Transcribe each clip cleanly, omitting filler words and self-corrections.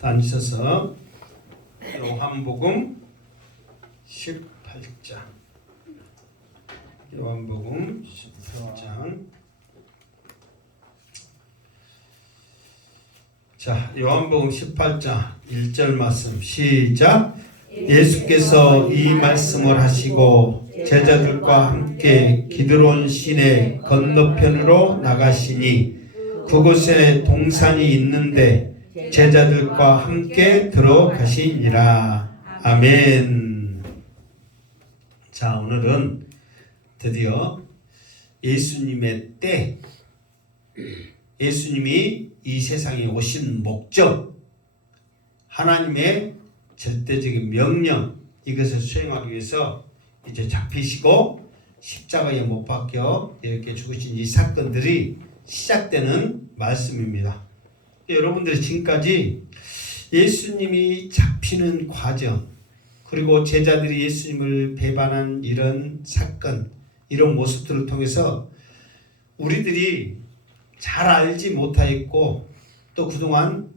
다 앉으셔서 요한복음 18장 요한복음 18장 자, 요한복음 18장 1절 말씀 시작. 예수께서 이 말씀을 하시고 제자들과 함께 기드론 시내 건너편으로 나가시니 그곳에 동산이 있는데 제자들과 함께 들어가시니라. 아멘. 자, 오늘은 드디어 예수님의 때, 예수님이 이 세상에 오신 목적, 하나님의 절대적인 명령, 이것을 수행하기 위해서 이제 잡히시고 십자가에 못 박혀 이렇게 죽으신 이 사건들이 시작되는 말씀입니다. 여러분들이 지금까지 예수님이 잡히는 과정, 그리고 제자들이 예수님을 배반한 이런 사건, 이런 모습들을 통해서 우리들이 잘 알지 못하였고 또 그동안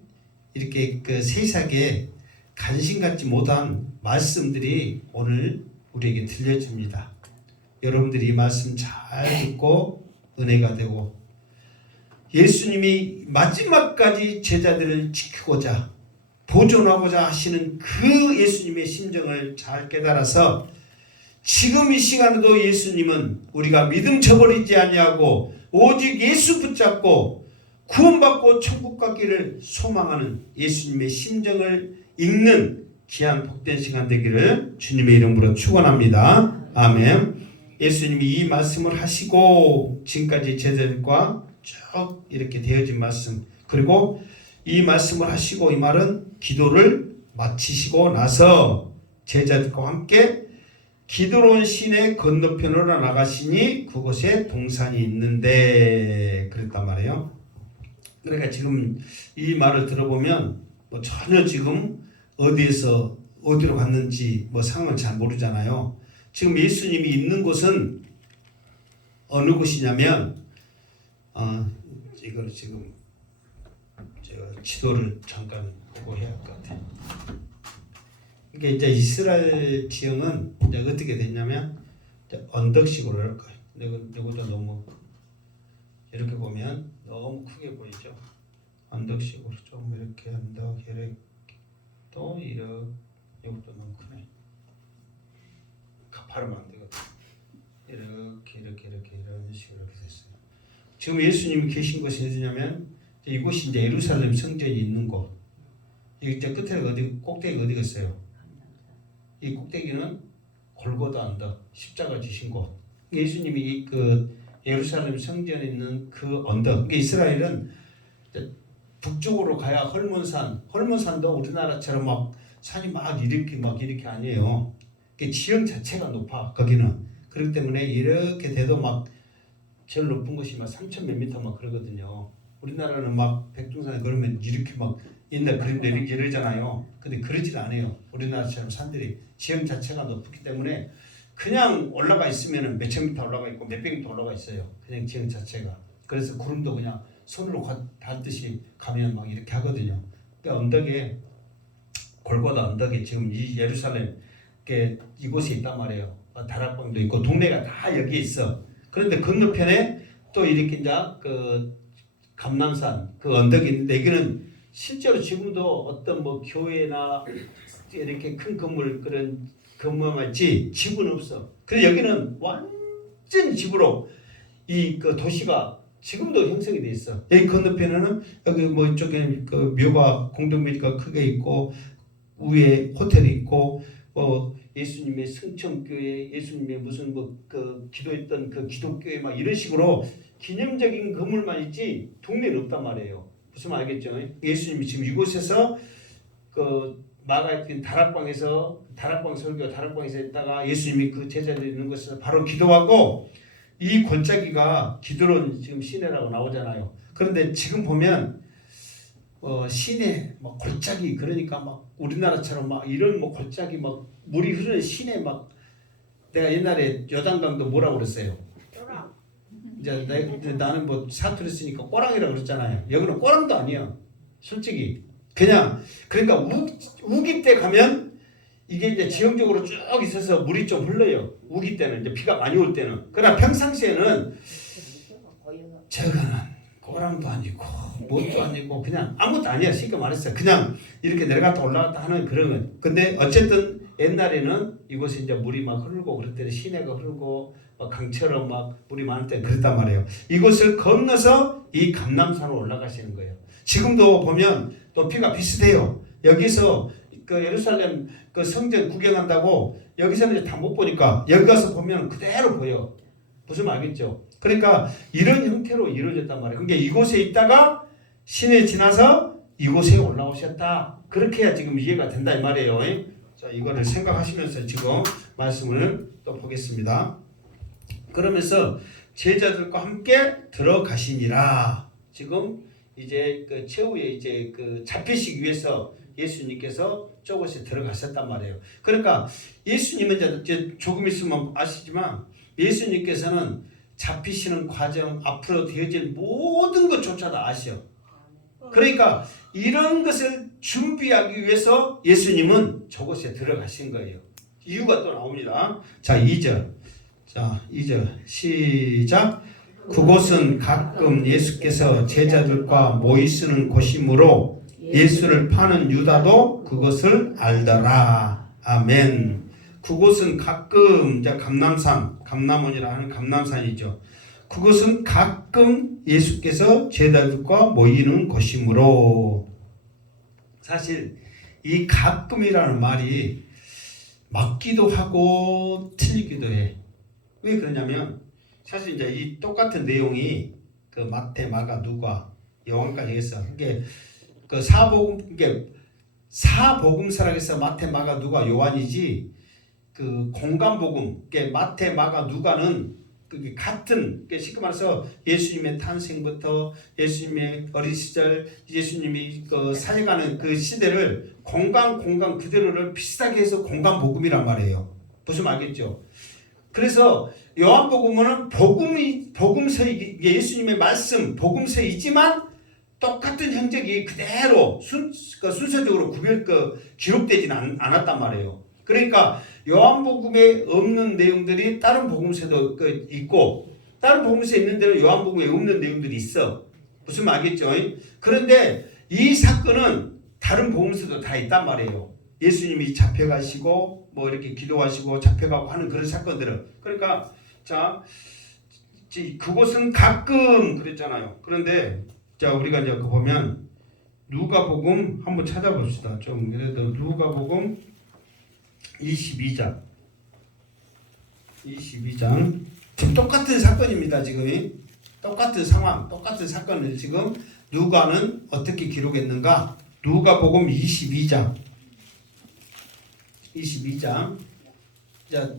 이렇게 그 세상에 관심 갖지 못한 말씀들이 오늘 우리에게 들려집니다. 여러분들이 이 말씀 잘 듣고 은혜가 되고 예수님이 마지막까지 제자들을 지키고자 보존하고자 하시는 그 예수님의 심정을 잘 깨달아서 지금 이 시간에도 예수님은 우리가 믿음 저버리지 아니하고 오직 예수 붙잡고 구원받고 천국 가기를 소망하는 예수님의 심정을 읽는 귀한 복된 시간 되기를 주님의 이름으로 축원합니다. 아멘. 예수님이 이 말씀을 하시고 지금까지 제자들과 쭉 이렇게 되어진 말씀, 그리고 이 말씀을 하시고 이 말은 기도를 마치시고 나서 제자들과 함께 기드론 시내 건너편으로 나가시니 그곳에 동산이 있는데 그랬단 말이에요. 그러니까 지금 이 말을 들어보면 뭐 전혀 지금 어디로 갔는지 뭐 상황을 잘 모르잖아요. 지금 예수님이 있는 곳은 어느 곳이냐면 이걸 지금 제가 지도를 잠깐 보고 해야 할 것 같아요. 그러니까 이제 이스라엘 지형은 이제 어떻게 됐냐면 언덕식으로 할 거예요. 이것도 너무 이렇게 보면 너무 크게 보이죠. 언덕식으로 좀 이렇게 언덕 이렇게 또 이렇게 이것도 너무 크네. 가파르면 안 되거든. 이렇게 이런 식으로 이렇게 됐어요. 지금 예수님이 계신 곳이 어디냐면 이곳이 이제 예루살렘 성전이 있는 곳. 이제 끝에 꼭대기가 어디겠어요? 이 꼭대기는 골고다 언덕, 십자가 지신 곳. 예수님이 그 예루살렘 성전에 있는 그 언덕. 이스라엘은 북쪽으로 가야 헐몬산도 우리나라처럼 막 산이 막 이렇게 아니에요. 지형 자체가 높아 거기는. 그렇기 때문에 이렇게 돼도 막 제일 높은 곳이 막 3,000 몇 미터 막 그러거든요. 우리나라는 막 백두산에 걸으면 이렇게 막 옛날 그림도 이러잖아요. 근데 그러질 않아요. 우리나라처럼 산들이 지형 자체가 높기 때문에 그냥 올라가 있으면 몇천 미터 올라가 있고 몇백 미터 올라가 있어요. 그냥 지형 자체가. 그래서 구름도 그냥 손으로 닿듯이 가면 막 이렇게 하거든요. 그러니까 언덕에 골고다 언덕에 지금 이 예루살렘 이곳에 있단 말이에요. 다락방도 있고 동네가 다 여기에 있어. 그런데 건너편에 또 이렇게 이제 그 감람산 그 언덕이 있는데 여기는 실제로 지금도 어떤 뭐 교회나 이렇게 큰 건물 그런 건물만 있지 집은 없어. 그래서 여기는 완전 집으로 이 그 도시가 지금도 형성이 돼 있어. 여기 건너편에는 여기 뭐 이쪽에 그 묘가 공동묘지가 크게 있고 위에 호텔이 있고 뭐 예수님의 승천교회, 예수님의 무슨 뭐 그 기도했던 그 기독교회 막 이런 식으로 기념적인 건물만 있지 동네는 없단 말이에요. 무슨 말 알겠죠? 예수님이 지금 이곳에서 그 마가의 다락방에서 다락방에서 있다가 예수님이 그 제자들이 있는 곳에서 바로 기도하고 이 골짜기가 기드론 지금 시내라고 나오잖아요. 그런데 지금 보면 시내 막 골짜기 그러니까 막 우리나라처럼 막 이런 뭐 골짜기 막 물이 흐르는 시내 막 내가 옛날에 요단강도 뭐라고 그랬어요? 이제 나는 뭐 사투리 쓰니까 꼬랑이라고 그랬잖아요. 여기는 꼬랑도 아니야. 솔직히 그냥 그러니까 우기 때 가면 이게 이제 지형적으로 쭉 있어서 물이 좀 흘러요. 우기 때는 이제 비가 많이 올 때는. 그러나 평상시에는 저거는 꼬랑도 아니고 뭣도 아니고 그냥 아무것도 아니야. 쉽게 말해서 그냥 이렇게 내려갔다 올라갔다 하는 그런. 근데 어쨌든 옛날에는 이곳에 이제 물이 막 흐르고 그럴 때는 시내가 흐르고 막 강처럼 막 물이 많을 때 그랬단 말이에요. 이곳을 건너서 이 감람산으로 올라가시는 거예요. 지금도 보면 높이가 비슷해요. 여기서 그 예루살렘 그 성전 구경한다고 여기서는 다 못 보니까 여기 가서 보면 그대로 보여. 무슨 말 알겠죠? 그러니까 이런 형태로 이루어졌단 말이에요. 그러니까 이곳에 있다가 시내 지나서 이곳에 올라오셨다. 그렇게 해야 지금 이해가 된다 이 말이에요. 자, 이거를 생각하시면서 지금 말씀을 또 보겠습니다. 그러면서 제자들과 함께 들어가시니라. 지금 이제 그 최후에 이제 그 잡히시기 위해서 예수님께서 저곳에 들어가셨단 말이에요. 그러니까 예수님은 이제 조금 있으면 아시지만 예수님께서는 잡히시는 과정 앞으로 되어질 모든 것조차 다 아셔. 그러니까 이런 것을 준비하기 위해서 예수님은 저곳에 들어가신 거예요. 이유가 또 나옵니다. 자, 2절. 자, 2절 시작. 그곳은 가끔 예수께서 제자들과 모이 쓰는 곳이므로 예수를 파는 유다도 그것을 알더라. 아멘. 그곳은 가끔 이제 감람산, 감람원이라 하는 감람산이죠. 그것은 가끔 예수께서 제자들과 모이는 곳이므로. 사실 이 가끔이라는 말이 맞기도 하고 틀리기도 해. 왜 그러냐면 사실 이제 이 똑같은 내용이 그 마태, 마가, 누가, 요한까지 했어. 이게 그 사복음서라고 해서 마태, 마가, 누가, 요한이지 그 공간복음, 그게 마태, 마가, 누가는 그게 같은, 쉽게 말해서 예수님의 탄생부터 예수님의 어린 시절, 예수님이 그 살아가는 그 시대를 공간 그대로를 비슷하게 해서 공간복음이란 말이에요. 무슨 말겠죠? 그래서 요한복음은 복음서, 예수님의 말씀 복음서이지만 똑같은 형적이 그대로 순서적으로 기록되지는 않았단 말이에요. 그러니까 요한복음에 없는 내용들이 다른 복음서도 있고 다른 복음서에 있는 대로 요한복음에 없는 내용들이 있어. 무슨 말겠죠? 그런데 이 사건은 다른 복음서도 다 있단 말이에요. 예수님이 잡혀가시고 뭐 이렇게 기도하시고 잡혀가고 하는 그런 사건들은. 그러니까 자, 그곳은 가끔 그랬잖아요. 그런데 자, 우리가 이제 보면 누가복음 한번 찾아봅시다. 좀 그래도 누가복음 22장 지금 똑같은 사건입니다. 지금 똑같은 상황, 똑같은 사건을 지금 누가는 어떻게 기록했는가? 누가복음 22장. 자,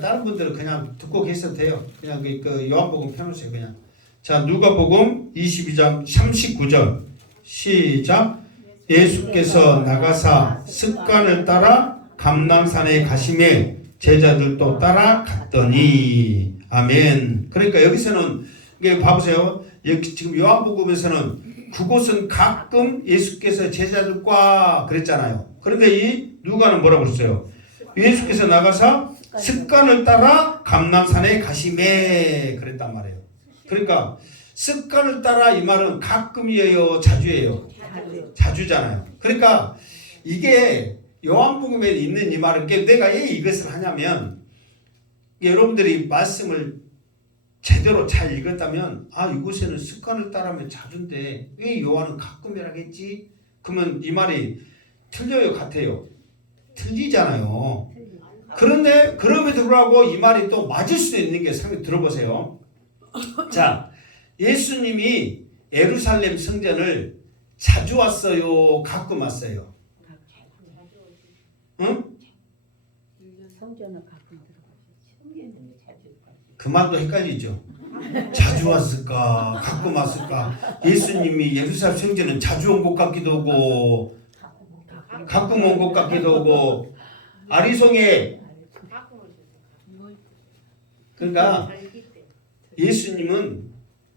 다른 분들은 그냥 듣고 계셔도 돼요. 그냥 그 요한복음 펴놓으세요. 그냥. 자, 누가복음 22장 39절 시작. 예수께서 나가사 습관을 따라 감람산에 가시매 제자들도 따라갔더니. 아멘. 그러니까 여기서는 이게 봐보세요. 여기 지금 요한복음에서는 그곳은 가끔 예수께서 제자들과 그랬잖아요. 그런데 이 누가는 뭐라고 그랬어요? 예수께서 나가서 습관을 따라 감람산에 가시매 그랬단 말이에요. 그러니까 습관을 따라 이 말은 가끔이에요, 자주예요? 자주잖아요. 그러니까 이게 요한복음에 있는 이 말은 내가 왜 이것을 하냐면 여러분들이 말씀을 제대로 잘 읽었다면 이곳에는 습관을 따르면 자주인데 왜 요한은 가끔이라겠지? 그러면 이 말이 틀려요, 같아요? 틀리잖아요. 그런데 그럼에도 불구하고 이 말이 또 맞을 수도 있는 게 상당히 들어보세요. 자, 예수님이 예루살렘 성전을 자주 왔어요, 가끔 왔어요? 응? 성전은 가끔 들어가죠. 그 말도 헷갈리죠. 자주 왔을까, 가끔 왔을까? 예수님이 예루살렘 성전은 자주 온 것 같기도 하고, 가끔 온 것 같기도 하고, 아리송에. 그러니까 예수님은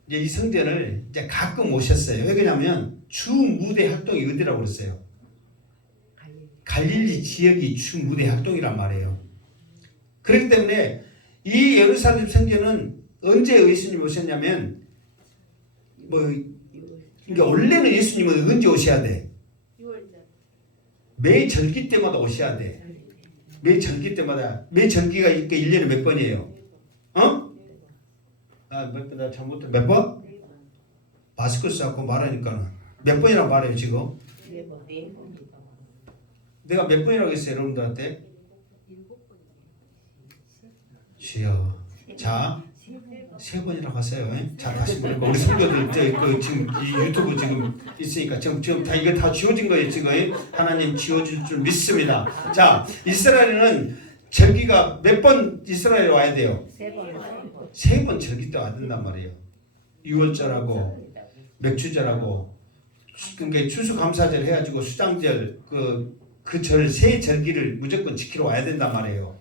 이제 이 성전을 이제 가끔 오셨어요. 왜 그러냐면 주 무대 활동이 어디라고 그랬어요? 갈릴리 지역이 주 무대 활동이란 말이에요. 그렇기 때문에 이 예루살렘 성전은 언제 예수님이 오셨냐면 그러니까 원래는 예수님은 언제 오셔야 돼? 매 절기 때마다 오셔야 돼. 매 절기 때마다. 매 절기가 1년에 몇 번이에요? 몇 번? 나 잘못했 몇 번? 마스크 쓰고 말하니까 몇 번이라고 말해요 지금? 내가 몇 번이라고 했어요 여러분들한테? 주여. 자, 3번이라고 하세요. 자, 다시 물어봐. 우리 성도들 지금 이 유튜브 지금 있으니까 지금 다 이거 다 지워진 거예요. 지금 하나님 지워줄 줄 믿습니다. 자, 이스라엘은 절기가 몇 번 이스라엘에 와야 돼요? 3번 절기 때 와야 된단 말이에요. 6월절하고 맥주절하고 그러니까 추수감사절 해가지고 수장절 그 절 세 절기를 무조건 지키러 와야 된단 말이에요.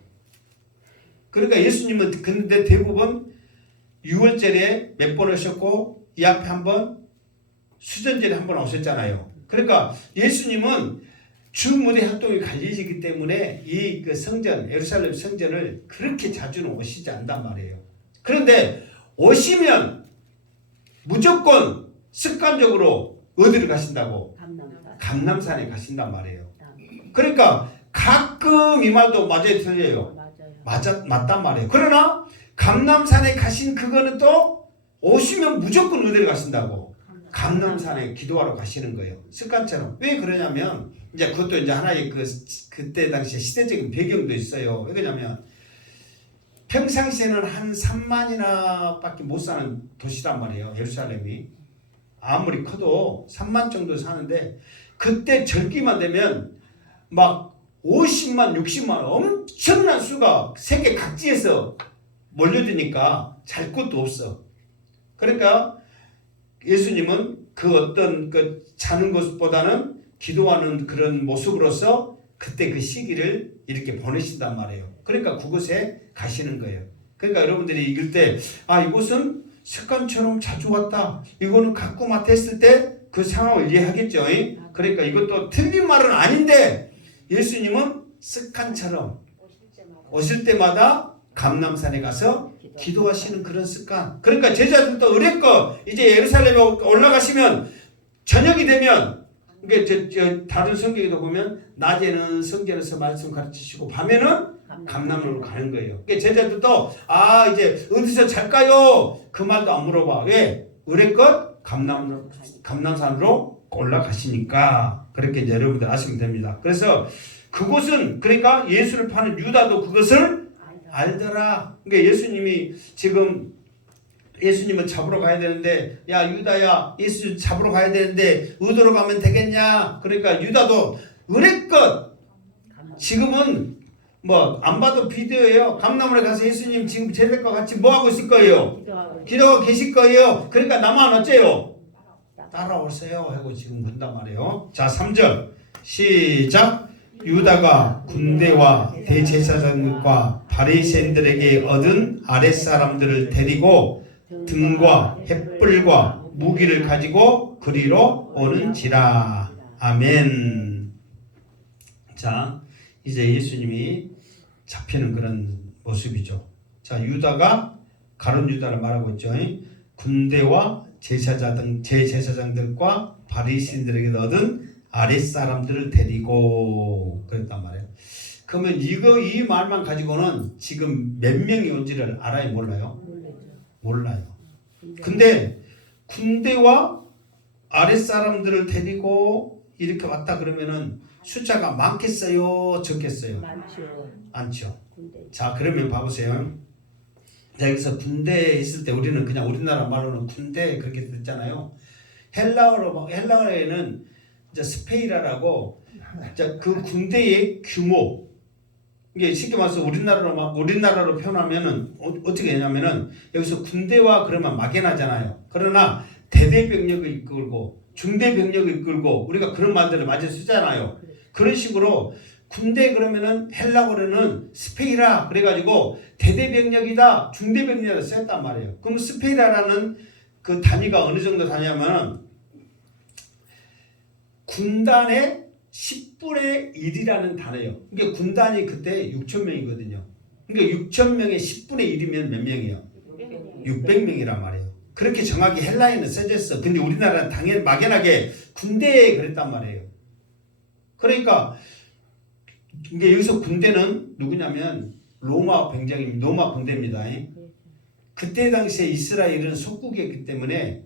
그러니까 예수님은 근데 대부분 6월절에 몇 번 오셨고 이 앞에 한 번 수전절에 한 번 오셨잖아요. 그러니까 예수님은 주 무대 활동이 갈리시기 때문에 이 그 성전 예루살렘 성전을 그렇게 자주는 오시지 않단 말이에요. 그런데 오시면 무조건 습관적으로 어디를 가신다고? 감람산에 가신단 말이에요. 그러니까 가끔 이 말도 맞아요, 틀려요? 맞단 말이에요. 그러나 감람산에 가신 그거는 또 오시면 무조건 어디를 가신다고? 감람산에 기도하러 가시는 거예요. 습관처럼. 왜 그러냐면 이제 그것도 이제 하나의 그때 당시 시대적인 배경도 있어요. 왜 그러냐면 평상시에는 한 3만이나 밖에 못 사는 도시란 말이에요. 예루살렘이. 아무리 커도 3만 정도 사는데 그때 절기만 되면 막 50만, 60만 엄청난 수가 세계 각지에서 몰려드니까 잘 곳도 없어. 그러니까 예수님은 그 어떤 그 자는 것보다는 기도하는 그런 모습으로서 그때 그 시기를 이렇게 보내신단 말이에요. 그러니까 그곳에 가시는 거예요. 그러니까 여러분들이 읽을 때 이곳은 습관처럼 자주 왔다. 이거는 가꾸마 했을 때 그 상황을 이해하겠죠. 그러니까 이것도 틀린 말은 아닌데 예수님은 습관처럼 오실 때마다 감람산에 가서 기도하시는 그런 습관. 그러니까 제자들도 의뢰껏 이제 예루살렘에 올라가시면 저녁이 되면 그러니까 다른 성경에도 보면 낮에는 성전에서 말씀 가르치시고 밤에는 감람으로 가는 거예요. 그러니까 제자들도 이제 어디서 잘까요? 그 말도 안 물어봐. 왜? 의뢰껏 감람산으로 올라가시니까 그렇게 이제 여러분들 아시면 됩니다. 그래서 그곳은 그러니까 예수를 파는 유다도 그것을 알더라. 그러니까 예수님이 지금 예수님을 잡으러 가야 되는데 야 유다야 예수 잡으러 가야 되는데 어디로 가면 되겠냐. 그러니까 유다도 의뢰껏 지금은 뭐 안 봐도 비디오예요. 강남으로 가서 예수님 지금 제자들과 같이 뭐 하고 있을 거예요? 기도하고 계실 거예요. 그러니까 나만 어째요? 따라오세요 하고 지금 본단 말이에요. 자 3절 시작. 유다가 군대와 대제사장과 바리새인들에게 얻은 아랫사람들을 데리고 등과 횃불과 무기를 가지고 그리로 오는지라. 아멘. 자 이제 예수님이 잡히는 그런 모습이죠. 자 유다가 가룟 유다를 말하고 있죠. 군대와 제사장들과 바리새인들에게 얻은 아랫사람들을 데리고 그랬단 말이에요. 그러면 이 말만 가지고는 지금 몇 명이 온지를 알아요? 몰라요? 몰라요. 근데 군대와 아랫사람들을 데리고 이렇게 왔다 그러면은 숫자가 많겠어요? 적겠어요? 많죠. 자 그러면 봐보세요. 자 여기서 군대에 있을 때 우리는 그냥 우리나라 말로는 군대 그렇게 듣잖아요. 헬라어에는 이제 스페이라라고 그 군대의 규모 이게 쉽게 말해서 우리나라로 표현하면은 어떻게 하냐면은 여기서 군대와 그러면 막연하잖아요. 그러나 대대병력을 이끌고 중대병력을 이끌고 우리가 그런 말들을 많이 쓰잖아요. 그런 식으로 군대 그러면은 헬라어로는 스페이라 그래가지고 대대병력이다 중대병력을 썼단 말이에요. 그럼 스페이라라는 그 단위가 어느 정도 단위냐면 군단의 10분의 1이라는 단어예요. 그러니까 군단이 그때 6천 명이거든요. 그러니까 6천 명의 10분의 1이면 몇 명이에요? 600명이란 말이에요. 그렇게 정확히 헬라어에는 써져 있어. 근데 우리나라는 당연히 막연하게 군대에 그랬단 말이에요. 그러니까 이게 여기서 군대는 누구냐면 로마 병장입니다. 로마 군대입니다. 그때 당시에 이스라엘은 속국이었기 때문에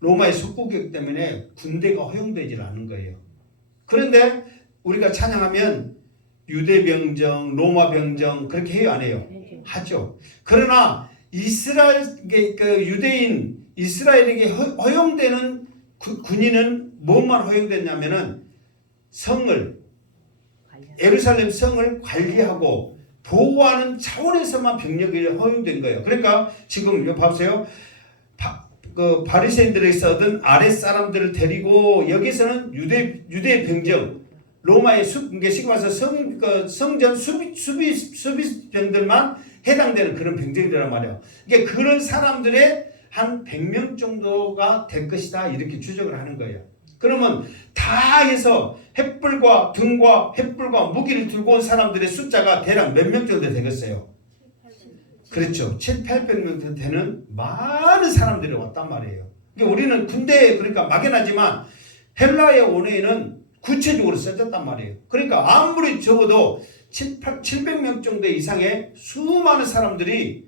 로마의 속국이었기 때문에 군대가 허용되질 않은 거예요. 그런데 우리가 찬양하면 유대 병정, 로마 병정 그렇게 해요, 안 해요? 하죠. 그러나 이스라엘 그 유대인 이스라엘에게 허용되는 군인은 뭐만 허용됐냐면은 성을 예루살렘 성을 관리하고 보호하는 차원에서만 병력이 허용된 거예요. 그러니까 지금 여기 봐보세요. 그 바리새인들에서 얻은 아랫 사람들을 데리고 여기서는 유대 병정 로마의 쉽게 말해서 성전 수비병들만 해당되는 그런 병정이란 말이에요. 이게 그런 사람들의 한 100명 정도가 될 것이다 이렇게 추정을 하는 거예요. 그러면 다 해서 횃불과 등과 횃불과 무기를 들고 온 사람들의 숫자가 대략 몇 명 정도 되겠어요? 그렇죠. 700~800명 되는 많은 사람들이 왔단 말이에요. 그러니까 우리는 군대에 그러니까 막연하지만 헬라의 원어에는 구체적으로 써졌단 말이에요. 그러니까 아무리 적어도 700명 정도 이상의 수많은 사람들이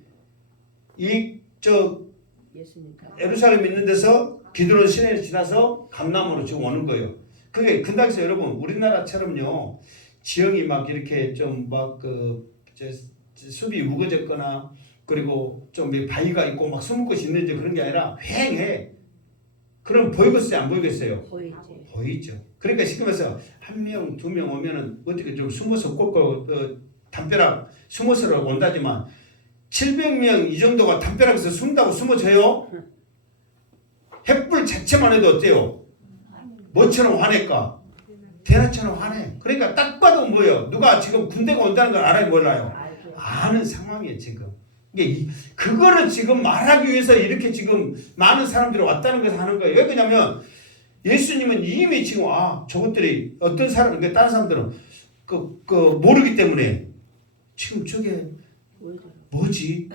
예루살렘 있는 데서 기드론 시내를 지나서 감람으로 지금 오는 거예요. 그게 그 당시에 여러분 우리나라처럼요 지형이 막 이렇게 좀 막 숲이 우거졌거나 그리고 좀 바위가 있고 막 숨을 곳이 있는지 그런 게 아니라 휑해. 그럼 보이겠어요? 안 보이겠어요? 보이죠. 그러니까 쉽게 말해서 한 명, 두 명 오면은 어떻게 좀 숨어서 꼴꼴 담벼락 숨어서 온다지만 700명 이 정도가 담벼락에서 숨다고 숨어져요? 횃불 자체만 해도 어때요? 뭐처럼 화낼까? 대낮처럼 화내. 그러니까 딱 봐도 뭐예요? 누가 지금 군대가 온다는 걸 알아요? 몰라요? 아는 상황이에요 지금. 이게 그거를 지금 말하기 위해서 이렇게 지금 많은 사람들이 왔다는 것을 하는 거예요. 왜 그러냐면 예수님은 이미 지금 저것들이 어떤 사람, 다른 사람들은 모르기 때문에 지금 저게 뭐지?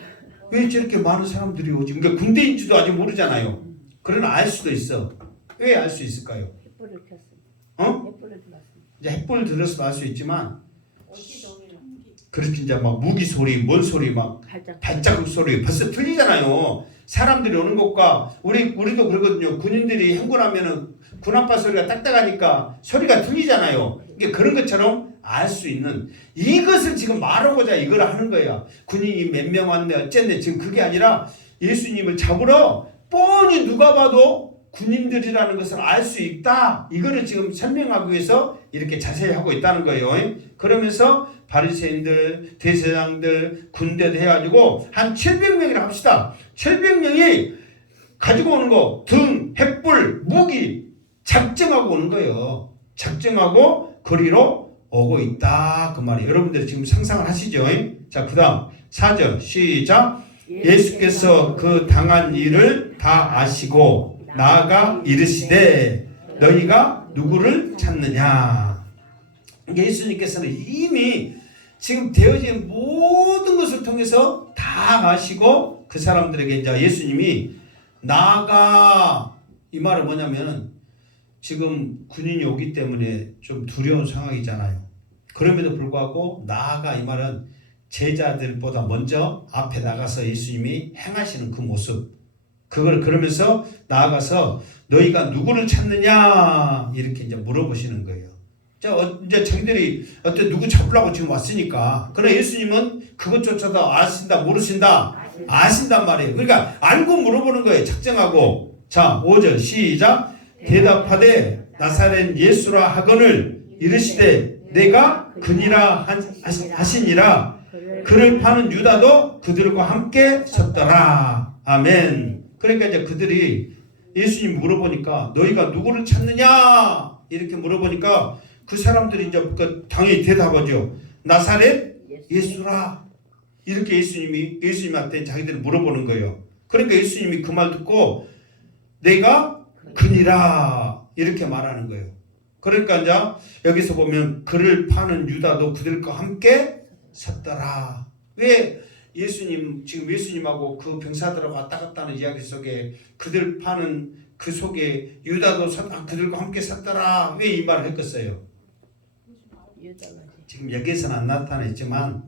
왜 저렇게 많은 사람들이 오지? 그러니까 군대인지도 아직 모르잖아요. 그러나 알 수도 있어. 왜 알 수 있을까요? 횃불을 켰어요. 횃불을 들었어요. 이제 횃불을 들어서 알 수 있지만 그렇게 이제 막 무기 소리, 뭔 소리, 막 발자국 소리 벌써 틀리잖아요. 사람들이 오는 것과 우리도 그러거든요. 군인들이 행군하면은 군함파 소리가 딱딱하니까 소리가 틀리잖아요. 이게 그런 것처럼 알 수 있는 이것을 지금 말하고자 이걸 하는 거야. 군인이 몇 명 왔네 어쨌네 지금 그게 아니라 예수님을 잡으러 뻔히 누가 봐도 군인들이라는 것을 알 수 있다. 이거를 지금 설명하기 위해서 이렇게 자세히 하고 있다는 거예요. 그러면서 바리새인들, 대제사장들, 군대도 해가지고 한 700명이라 합시다. 700명이 가지고 오는 거 등, 횃불, 무기 작정하고 오는 거예요. 작정하고 거리로 오고 있다. 그 말이에요. 여러분들 지금 상상을 하시죠? 자, 그 다음 4절 시작. 예수께서 그 당한 일을 다 아시고 나아가 이르시되 너희가 누구를 찾느냐. 예수님께서는 이미 지금 되어진 모든 것을 통해서 다 아시고 그 사람들에게 이제 예수님이 나아가 이 말은 뭐냐면 지금 군인이 오기 때문에 좀 두려운 상황이잖아요. 그럼에도 불구하고 나아가 이 말은 제자들보다 먼저 앞에 나가서 예수님이 행하시는 그 모습 그걸 그러면서 나아가서 너희가 누구를 찾느냐 이렇게 이제 물어보시는 거예요. 자, 이제 자기들이 어때 누구 잡으려고 지금 왔으니까. 그러나 예수님은 그것조차도 아신다 모르신다 아신단 말이에요. 그러니까 알고 물어보는 거예요. 작정하고. 자 5절 시작. 대답하되 나사렛 예수라 하거늘 이르시되 내가 그니라 하시니라. 그를 파는 유다도 그들과 함께 섰더라. 아멘. 그러니까 이제 그들이 예수님 물어보니까 너희가 누구를 찾느냐 이렇게 물어보니까 그 사람들이 이제 당연히 대답하죠. 나사렛 예수라. 이렇게 예수님한테 자기들이 물어보는 거예요. 그러니까 예수님이 그 말 듣고 내가 그니라 이렇게 말하는 거예요. 그러니까 이제 여기서 보면 그를 파는 유다도 그들과 함께 섰더라. 왜 예수님 지금 예수님하고 그 병사들하고 왔다 갔다 하는 이야기 속에 그들 파는 그 속에 유다도 그들과 함께 섰더라. 왜 이 말을 했겠어요? 지금 여기에서는 안 나타냈지만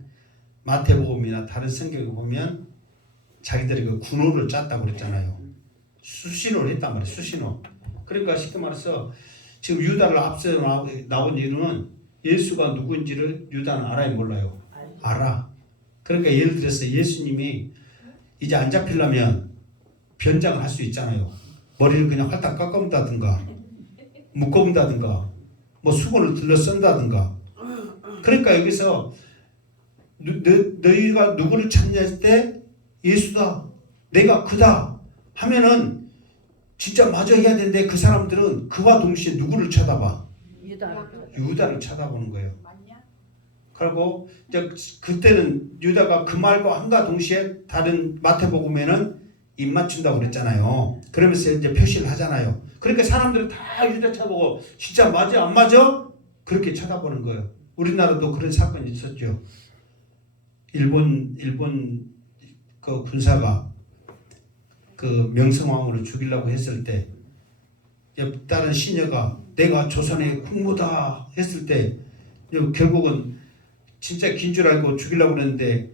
마태복음이나 다른 성경에 보면 자기들이 그 군호를 짰다고 그랬잖아요. 수신호를 했단 말이에요. 수신호. 그러니까 쉽게 말해서 지금 유다를 앞서 나온 이유는 예수가 누구인지를 유다는 알아요, 몰라요? 알아. 그러니까 예를 들어서 예수님이 이제 안 잡히려면 변장을 할 수 있잖아요. 머리를 그냥 활딱 깎아본다든가 묶어본다든가 뭐 수건을 들러 쓴다든가. 그러니까 여기서 너희가 누구를 찾냐 했을 때 예수다, 내가 그다 하면은 진짜 맞아 해야 되는데 그 사람들은 그와 동시에 누구를 쳐다봐? 유다를 쳐다보는 거예요. 그리고 이제 그때는 유다가 그 말과 한가 동시에 다른 마태복음에는 입 맞춘다고 그랬잖아요. 그러면서 이제 표시를 하잖아요. 그러니까 사람들은 다 유다 쳐다보고 진짜 맞아 안 맞아? 그렇게 쳐다보는 거예요. 우리나라도 그런 사건이 있었죠. 일본 그 군사가 그 명성황후를 죽이려고 했을 때 다른 시녀가 내가 조선의 국무다 했을 때 결국은 진짜 긴 줄 알고 죽이려고 했는데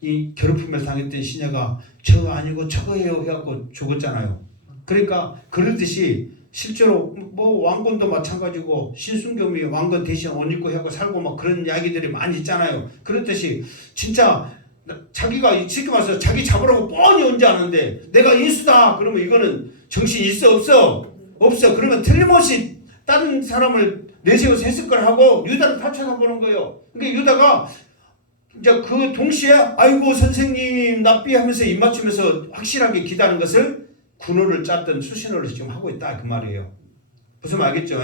이 괴롭힘을 당했던 시녀가 저 아니고 저거예요 해갖고 죽었잖아요. 그러니까 그러듯이 실제로 뭐 왕건도 마찬가지고 신순겸이 왕건 대신 옷 입고 하고 살고 막 그런 이야기들이 많이 있잖아요. 그렇듯이 진짜 자기가 쉽게 말해서 자기 잡으라고 뻔히 언제 아는데 내가 예수다 그러면 이거는 정신 있어 없어? 없어. 그러면 틀림없이 다른 사람을 내세워서 했을 걸 하고 유다를 다 쳐다보는 거예요. 그러니까 유다가 이제 그 동시에 아이고 선생님 납비 하면서 입 맞추면서 확실하게 기다는 것을 군호를 짰던 수신호를 지금 하고 있다 그 말이에요. 무슨 말 알겠죠?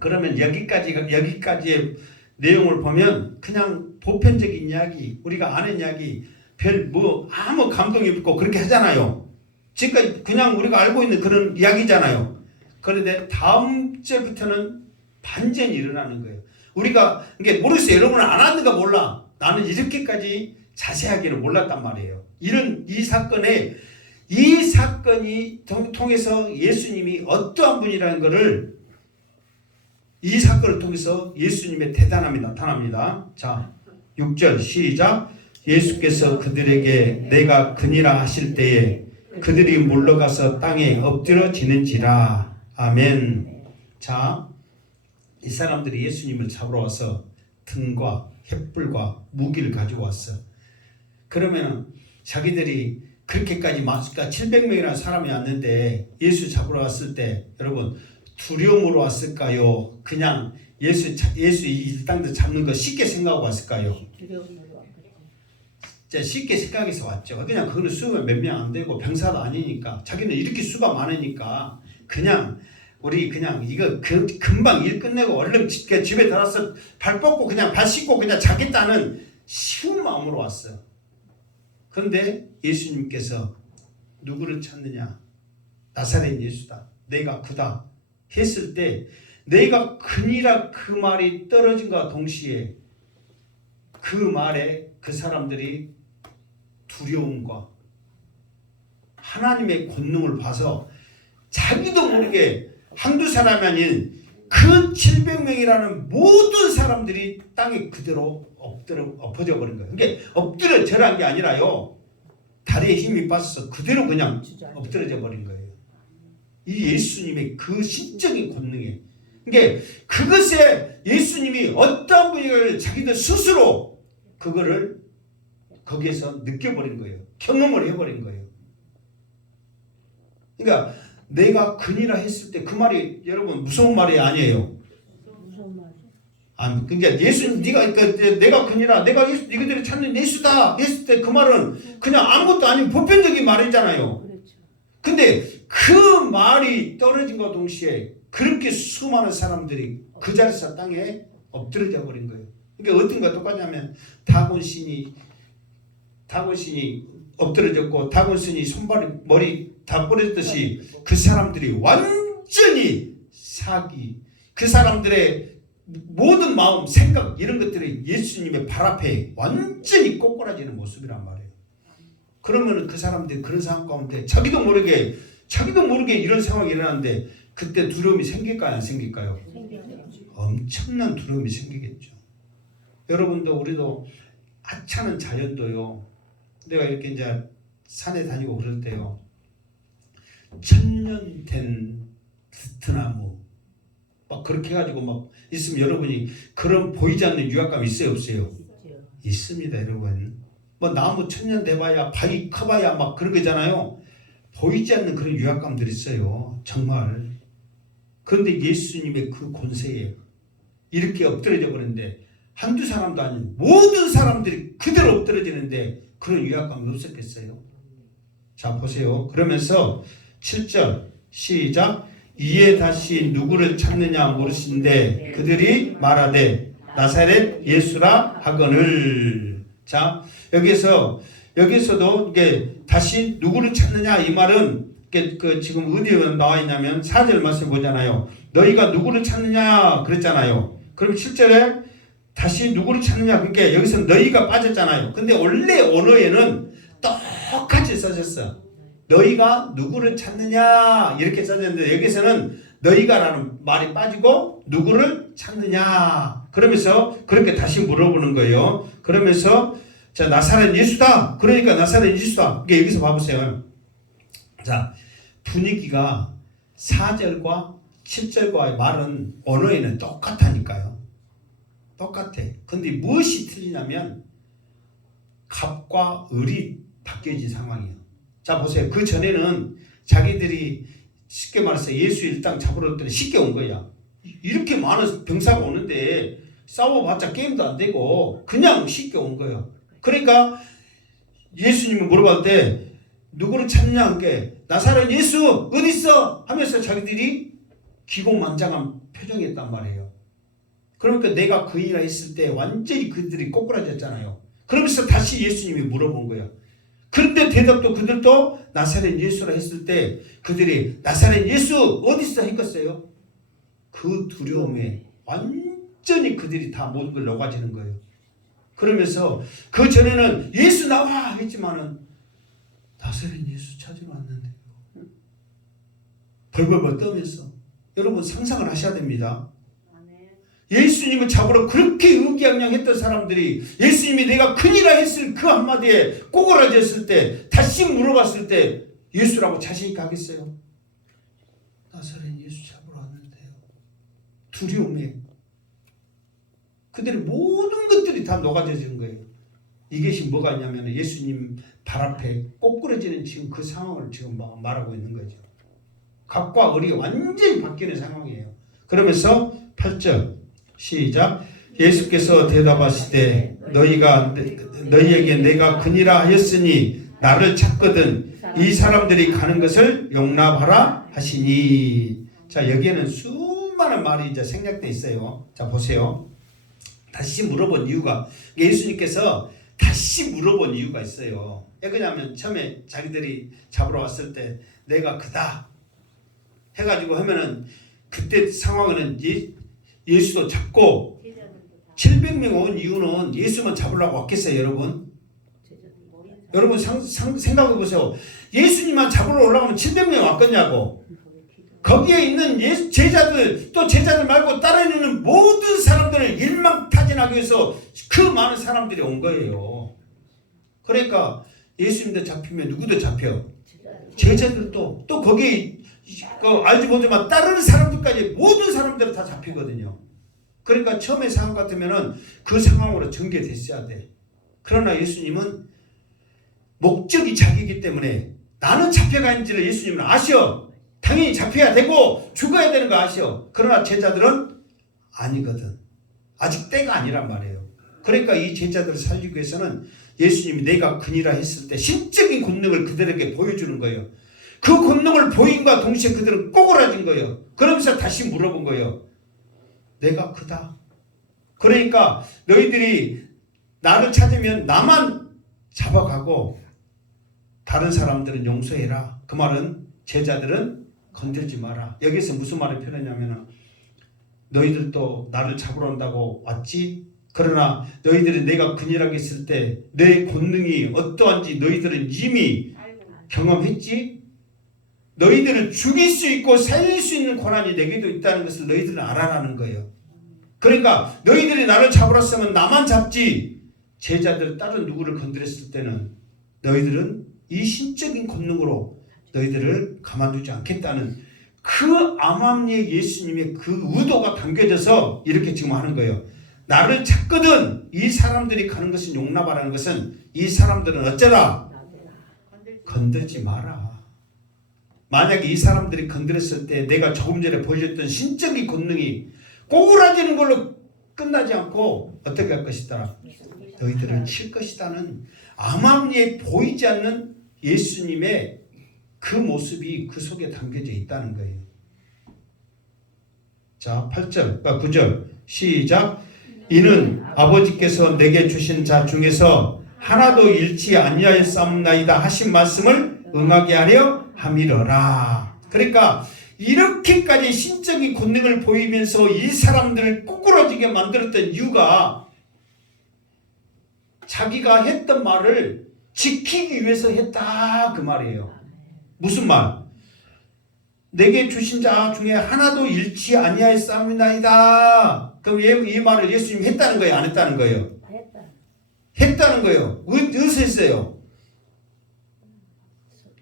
그러면 여기까지의 내용을 보면 그냥 보편적인 이야기, 우리가 아는 이야기, 별 뭐 아무 감동이 없고 그렇게 하잖아요. 지금까지 그냥 우리가 알고 있는 그런 이야기잖아요. 그런데 다음 절부터는 반전이 일어나는 거예요. 우리가 이게 모르겠어요. 여러분은 안 하는가 몰라. 나는 이렇게까지 자세하게는 몰랐단 말이에요. 이 사건이 통해서 예수님이 어떠한 분이라는 것을 이 사건을 통해서 예수님의 대단함이 나타납니다. 자, 6절 시작. 예수께서 그들에게 내가 그니라 하실 때에 그들이 물러가서 땅에 엎드러지는지라. 아멘. 자, 이 사람들이 예수님을 잡으러 와서 등과 횃불과 무기를 가지고 왔어. 그러면 자기들이 그렇게까지 많으니까 700명이라는 사람이 왔는데 예수 잡으러 왔을 때 여러분 두려움으로 왔을까요? 그냥 예수 이 땅들 잡는 거 쉽게 생각하고 왔을까요? 쉽게 생각해서 왔죠. 그냥 그거는 수가 몇 명 안 되고 병사도 아니니까 자기는 이렇게 수가 많으니까 그냥 우리 그냥 이거 금방 일 끝내고 얼른 집에 들어서 발 뻗고 그냥 발 씻고 그냥 자겠다는 쉬운 마음으로 왔어. 그런데 예수님께서 누구를 찾느냐? 나사렛 예수다. 내가 그다. 했을 때 내가 그니라 그 말이 떨어진과 동시에 그 말에 그 사람들이 두려움과 하나님의 권능을 봐서 자기도 모르게 한두 사람이 아닌 그 700명이라는 모든 사람들이 땅에 그대로 엎어져 버린 거예요. 그게 엎드려져란 게 아니라요. 다리에 힘이 빠져서 그대로 그냥 엎드려져 버린 거예요. 이 예수님의 그 신적인 권능에. 그러니까 그것에 예수님이 어떤 분을 자기들 스스로 그거를 거기에서 느껴버린 거예요. 경험을 해버린 거예요. 그러니까 내가 그니라 했을 때 그 말이 여러분 무서운 말이 아니에요. 무서운 말이. 그러니까 예수 내가 그니라 내가 이들이 찾는 예수다 했을 때 그 말은 그냥 아무것도 아닌 보편적인 말이잖아요. 그렇죠. 근데 그 말이 떨어진과 동시에 그렇게 수많은 사람들이 그 자리에서 땅에 엎드려져 버린 거예요. 그러니까 어떤 거 똑같냐면 다곤신이 엎드려졌고 다곤신이 머리 다 부러졌듯이 그 사람들이 완전히 사기 그 사람들의 모든 마음, 생각 이런 것들이 예수님의 발 앞에 완전히 꼬꾸라지는 모습이란 말이에요. 그러면 그 사람들이 그런 상황 가운데 자기도 모르게 이런 상황이 일어나는데 그때 두려움이 생길까요? 안 생길까요? 엄청난 두려움이 생기겠죠. 여러분도 우리도 하찮은 자연도요. 내가 이렇게 이제 산에 다니고 그럴 때요. 천년 된 드트나무 막 그렇게 해가지고 막 있으면 여러분이 그런 보이지 않는 유압감 있어요, 없어요? 있습니다, 여러분. 뭐 나무 천년 돼봐야 바위 커봐야 막 그런 거잖아요. 보이지 않는 그런 유압감들이 있어요, 정말. 그런데 예수님의 그 권세에 이렇게 엎드려져 버렸는데 한두 사람도 아닌 모든 사람들이 그대로 엎드려지는데 그런 유압감이 없었겠어요? 자, 보세요. 그러면서 7절 시작. 이에 다시 누구를 찾느냐 물으신데 그들이 말하되 나사렛 예수라 하거늘. 자, 여기서도 이게 다시 누구를 찾느냐 이 말은 그 지금 어디에 나와 있냐면 4절 말씀 보잖아요. 너희가 누구를 찾느냐 그랬잖아요. 그럼 7절에 다시 누구를 찾느냐 그러니까 여기서 너희가 빠졌잖아요. 근데 원래 언어에는 똑같이 써졌어. 너희가 누구를 찾느냐 이렇게 써졌는데 여기서는 너희가라는 말이 빠지고 누구를 찾느냐 그러면서 그렇게 다시 물어보는 거예요. 그러면서 자, 나사렛 예수다. 그러니까 나사렛 예수다. 이게 여기서 봐보세요. 자, 분위기가 4절과 7절과의 말은 언어에는 똑같다니까요. 똑같아. 근데 무엇이 틀리냐면 갑과 을이 바뀌어진 상황이에요. 자, 보세요. 그 전에는 자기들이 쉽게 말해서 예수 일당 잡으러 왔더니 쉽게 온 거야. 이렇게 많은 병사가 오는데 싸워봤자 게임도 안 되고 그냥 쉽게 온 거예요. 그러니까 예수님을 물어볼 때 누구를 찾느냐 하게 나사렛 예수 어디 있어 하면서 자기들이 기고만장한 표정이었단 말이에요. 그러니까 내가 그이라 했을 때 완전히 그들이 꼬꾸라졌잖아요. 그러면서 다시 예수님이 물어본 거예요. 그런데 대답도 그들도 나사렛 예수라 했을 때 그들이 나사렛 예수 어디 있어 했겠어요? 그 두려움에 완전히 그들이 다 모든 걸 녹아지는 거예요. 그러면서 그 전에는 예수 나와 했지만은 나사렛 예수 찾으러 왔는데요. 벌벌벌 떠면서 여러분 상상을 하셔야 됩니다. 예수님을 잡으러 그렇게 의기양양했던 사람들이 예수님이 내가 큰일이라 했을 그 한마디에 꼬꾸라졌을 때 다시 물어봤을 때 예수라고 자신있게 하겠어요? 나사렛 예수 잡으러 왔는데요. 두려움에 그들의 모든 것들이 다 녹아져지는 거예요. 이것이 뭐가 있냐면 예수님 발 앞에 꼬꾸라지는 지금 그 상황을 지금 말하고 있는 거죠. 갑과 을이 완전히 바뀌는 상황이에요. 그러면서 8절 시작. 예수께서 대답하시되 너희에게 내가 그니라 하였으니 나를 찾거든 이 사람들이 가는 것을 용납하라 하시니. 자, 여기에는 수많은 말이 이제 생략되어 있어요. 자, 보세요. 다시 물어본 이유가 예수님께서 다시 물어본 이유가 있어요. 왜 그러냐면 처음에 자기들이 잡으러 왔을 때 내가 그다 해가지고 하면은 그때 상황에는 예수도 잡고 700명 온 이유는 예수만 잡으려고 왔겠어요, 여러분? 여러분 생각해 보세요. 예수님만 잡으러 올라가면 700명 왔겠냐고. 거기에 있는 제자들 또 제자들 말고 따라있는 모든 사람들을 일망타진하기 위해서 그 많은 사람들이 온 거예요. 그러니까 예수님도 잡히면 누구도 잡혀? 제자들도 또 거기에 알지 못하지만 따르는 사람들까지 모든 사람들은 다 잡히거든요. 그러니까 처음에 상황 같으면은 그 상황으로 전개됐어야 돼. 그러나 예수님은 목적이 자기이기 때문에 나는 잡혀가는지를 예수님은 아셔. 당연히 잡혀야 되고 죽어야 되는 거 아셔. 그러나 제자들은 아니거든. 아직 때가 아니란 말이에요. 그러니까 이 제자들을 살리기 위해서는 예수님이 내가 그니라 했을 때 신적인 권능을 그들에게 보여주는 거예요. 그 권능을 보임과 동시에 그들은 꼬꾸라진 거예요. 그러면서 다시 물어본 거예요. 내가 그다. 그러니까 너희들이 나를 찾으면 나만 잡아가고 다른 사람들은 용서해라. 그 말은 제자들은 건들지 마라. 여기서 무슨 말을 표현하냐면 너희들도 나를 잡으러 온다고 왔지? 그러나 너희들이 내가 근일하게 있을 때 내 권능이 어떠한지 너희들은 이미 경험했지? 너희들을 죽일 수 있고 살릴 수 있는 권한이 내게도 있다는 것을 너희들은 알아라는 거예요. 그러니까 너희들이 나를 잡으러 왔으면 나만 잡지, 제자들 다른 누구를 건드렸을 때는 너희들은 이 신적인 권능으로 너희들을 가만두지 않겠다는 그 암암리에 예수님의 그 의도가 담겨져서 이렇게 지금 하는 거예요. 나를 찾거든 이 사람들이 가는 것은 용납하라는 것은 이 사람들은 어쩌라? 건들지 마라. 만약에 이 사람들이 건드렸을 때 내가 조금 전에 보여줬던 신적인 권능이 꼬꾸라지는 걸로 끝나지 않고 어떻게 할 것이다? 너희들을 칠 것이다는 암암리에 보이지 않는 예수님의 그 모습이 그 속에 담겨져 있다는 거예요. 자, 8절, 9절 시작. 이는 아버지께서 내게 주신 자 중에서 하나도 잃지 아니하였사옵나이다 하신 말씀을 응하게 하려 함이러라. 그러니까 이렇게까지 신적인 권능을 보이면서 이 사람들을 꼬꾸라지게 만들었던 이유가 자기가 했던 말을 지키기 위해서 했다 그 말이에요. 무슨 말? 내게 주신 자 중에 하나도 잃지 아니하였사옵나이다. 그럼 이 말을 예수님이 했다는 거예요? 안 했다는 거예요? 했다는 거예요. 어디서 했어요?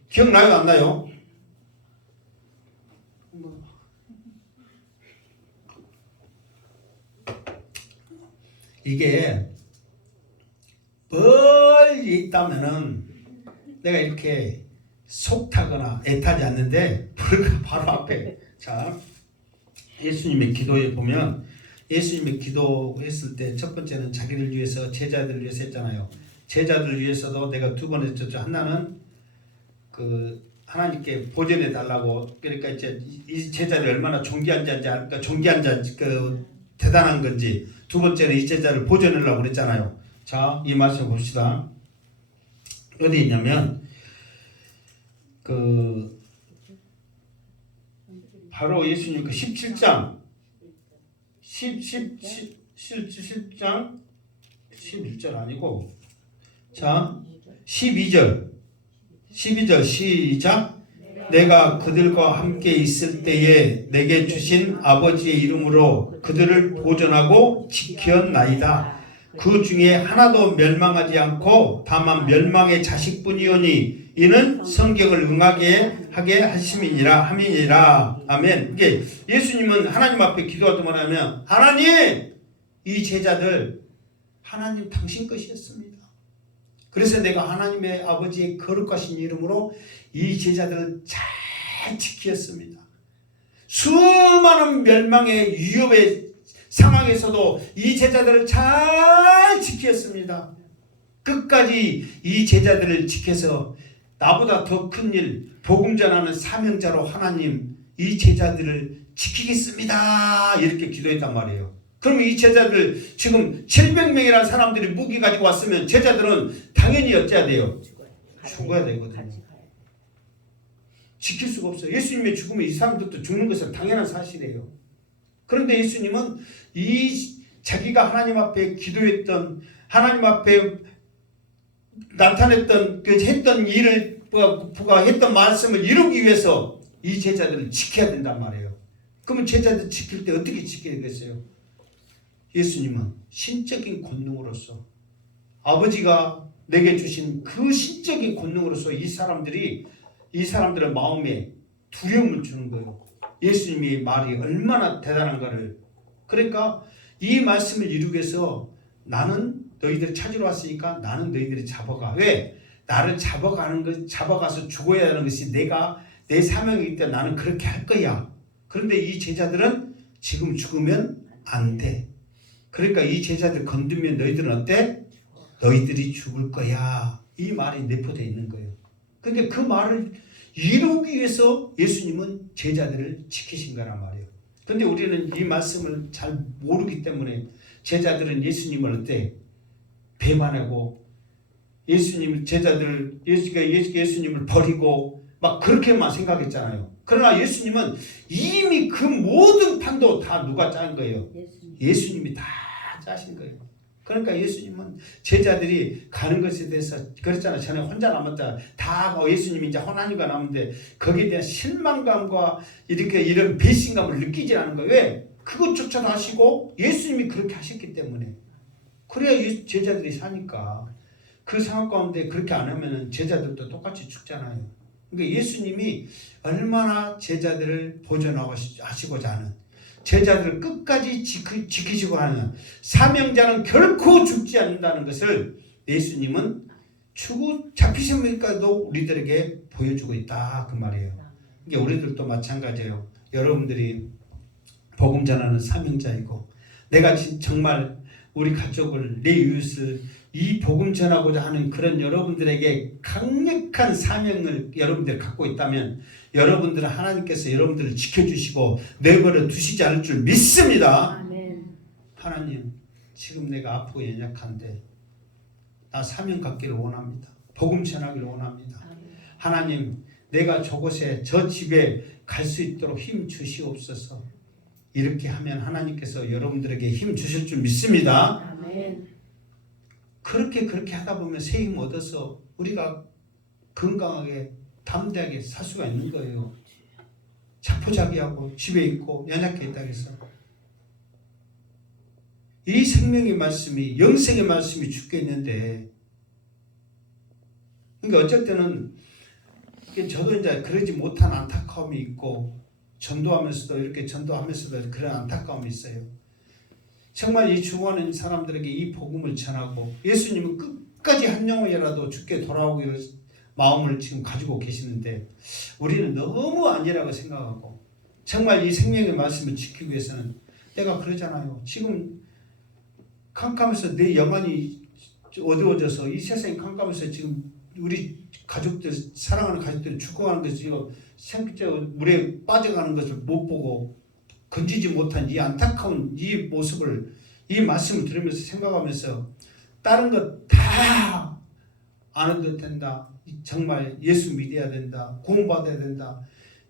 기억나요? 안 나요? 이게 멀리 있다면은 내가 이렇게 속타거나 애타지 않는데 바로 앞에. 자, 예수님의 기도에 보면 예수님의 기도했을 때 첫 번째는 자기를 위해서 제자들을 위해서 했잖아요. 제자들을 위해서도 내가 두 번 했었죠. 하나는 그 하나님께 보존해 달라고. 그러니까 이제 이 제자를 얼마나 존귀한 자인지, 그러니까 존귀한 자, 그 대단한 건지. 두 번째는 이 제자를 보존하려고 그랬잖아요. 자, 이 말씀 봅시다. 어디 있냐면 그 바로 예수님 그 17장 17장 11절 아니고 자 12절 시작. 내가 그들과 함께 있을 때에 내게 주신 아버지의 이름으로 그들을 보존하고 지켰나이다. 그 중에 하나도 멸망하지 않고 다만 멸망의 자식뿐이오니 이는 성경을 응하게 하게 함이니라. 아멘. 이게 예수님은 하나님 앞에 기도할 때 뭐냐면 하나님, 이 제자들 하나님 당신 것이었습니다. 그래서 내가 하나님의 아버지의 거룩하신 이름으로 이 제자들을 잘 지켰습니다. 수많은 멸망의 위협의 상황에서도 이 제자들을 잘 지켰습니다. 끝까지 이 제자들을 지켜서 나보다 더 큰 일, 복음 전하는 사명자로 하나님 이 제자들을 지키겠습니다. 이렇게 기도했단 말이에요. 그럼 이 제자들 지금 700명이라는 사람들이 무기 가지고 왔으면 제자들은 당연히 어째야 돼요? 죽어야 되거든요. 지킬 수가 없어요. 예수님의 죽으면 이 사람들도 죽는 것은 당연한 사실이에요. 그런데 예수님은 이 자기가 하나님 앞에 기도했던, 하나님 앞에 나타냈던 그 했던 일을 부가 했던 말씀을 이루기 위해서 이 제자들을 지켜야 된단 말이에요. 그러면 제자들 지킬 때 어떻게 지켜야 되겠어요? 예수님은 신적인 권능으로서 아버지가 내게 주신 그 신적인 권능으로서 이 사람들의 마음에 두려움을 주는 거예요. 예수님의 말이 얼마나 대단한가를. 그러니까 이 말씀을 이루기 위해서 나는 너희들을 찾으러 왔으니까 나는 너희들을 잡아가. 왜? 나를 잡아가서 죽어야 하는 것이 내 사명이기 때문에 나는 그렇게 할 거야. 그런데 이 제자들은 지금 죽으면 안 돼. 그러니까 이 제자들 건드면 너희들은 어때? 너희들이 죽을 거야. 이 말이 내포되어 있는 거예요. 그러니까 그 말을 이루기 위해서 예수님은 제자들을 지키신 거란 말이에요. 그런데 우리는 이 말씀을 잘 모르기 때문에 제자들은 예수님을 어때? 배반하고 예수님을 버리고 막 그렇게만 생각했잖아요. 그러나 예수님은 이미 그 모든 판도 다 누가 짠 거예요? 예수님이 다 짜신 거예요. 그러니까 예수님은 제자들이 가는 것에 대해서 그랬잖아요. 전에 혼자 남았다. 다 예수님이 이제 하나님과 남는데 거기에 대한 실망감과 이렇게 이런 배신감을 느끼지 않은 거예요. 왜? 그것조차도 하시고 예수님이 그렇게 하셨기 때문에. 그래야 제자들이 사니까. 그 상황 가운데 그렇게 안 하면 제자들도 똑같이 죽잖아요. 그러니까 예수님이 얼마나 제자들을 보존하고 하시고자 하는, 제자들을 끝까지 지키시고 하는 사명자는 결코 죽지 않는다는 것을 예수님은 잡히시면서도 우리들에게 보여주고 있다 그 말이에요. 이게 우리들도 마찬가지예요. 여러분들이 복음 전하는 사명자이고, 내가 정말 우리 가족을, 내 이웃을 이 복음 전하고자 하는 그런 여러분들에게 강력한 사명을 여러분들이 갖고 있다면 여러분들은 하나님께서 여러분들을 지켜주시고 내버려 두시지 않을 줄 믿습니다. 아멘. 하나님, 지금 내가 아프고 연약한데 나 사명 갖기를 원합니다. 복음 전하기를 원합니다. 아멘. 하나님, 내가 저곳에 저 집에 갈 수 있도록 힘 주시옵소서. 이렇게 하면 하나님께서 여러분들에게 힘 주실 줄 믿습니다. 아멘. 그렇게 하다 보면 새 힘 얻어서 우리가 건강하게 담대하게 살 수가 있는 거예요. 자포자기하고 집에 있고 연약해 있다고 해서 이 생명의 말씀이, 영생의 말씀이 죽겠는데, 그러니까 어쩔 때는 저도 이제 그러지 못한 안타까움이 있고, 전도하면서도 이렇게 전도하면서도 그런 안타까움이 있어요. 정말 이 죽어가는 사람들에게 이 복음을 전하고 예수님은 끝까지 한 영혼이라도 죽게 돌아오기를 마음을 지금 가지고 계시는데 우리는 너무 아니라고 생각하고, 정말 이 생명의 말씀을 지키기 위해서는, 내가 그러잖아요. 지금 캄캄해서 내 영혼이 어두워져서 이 세상이 캄캄해서 지금 우리 가족들, 사랑하는 가족들이 죽어가는 것을 지금 생기적 물에 빠져가는 것을 못 보고 건지지 못한 이 안타까운 이 모습을, 이 말씀을 들으면서 생각하면서 다른 것 다 안 해도 된다. 정말 예수 믿어야 된다. 구원받아야 된다.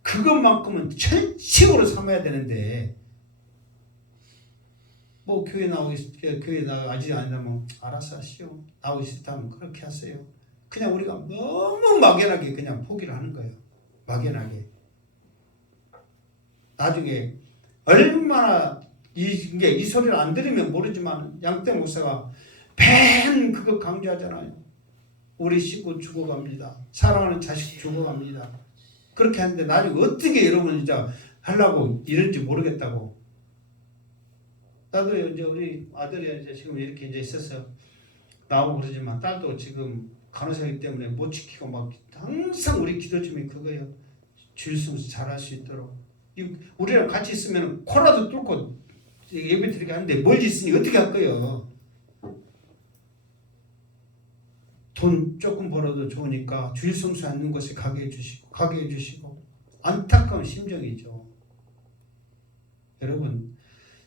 그것만큼은 철칙으로 삼아야 되는데, 뭐 교회 나가지 않는다면 알아서 하시오. 나오기 싫다면 그렇게 하세요. 그냥 우리가 너무 막연하게 그냥 포기를 하는 거예요. 막연하게. 나중에 얼마나 이 소리를 안 들으면 모르지만 양태 목사가 밴 그거 강조하잖아요. 우리 식구 죽어갑니다. 사랑하는 자식 죽어갑니다. 그렇게 하는데 나중에 어떻게 여러분 이제 하려고 이런지 모르겠다고. 나도 이제 우리 아들이 이제 지금 이렇게 이제 있어서 나오고 그러지만, 딸도 지금 간호사이기 때문에 못 지키고 막 항상 우리 기도 중에 그거예요. 주일성수 잘할 수 있도록. 우리랑 같이 있으면 코라도 뚫고 예배 드리게 하는데 멀리 있으니 어떻게 할 거예요? 돈 조금 벌어도 좋으니까 주일성수 하는 곳에 가게 해주시고 안타까운 심정이죠. 여러분,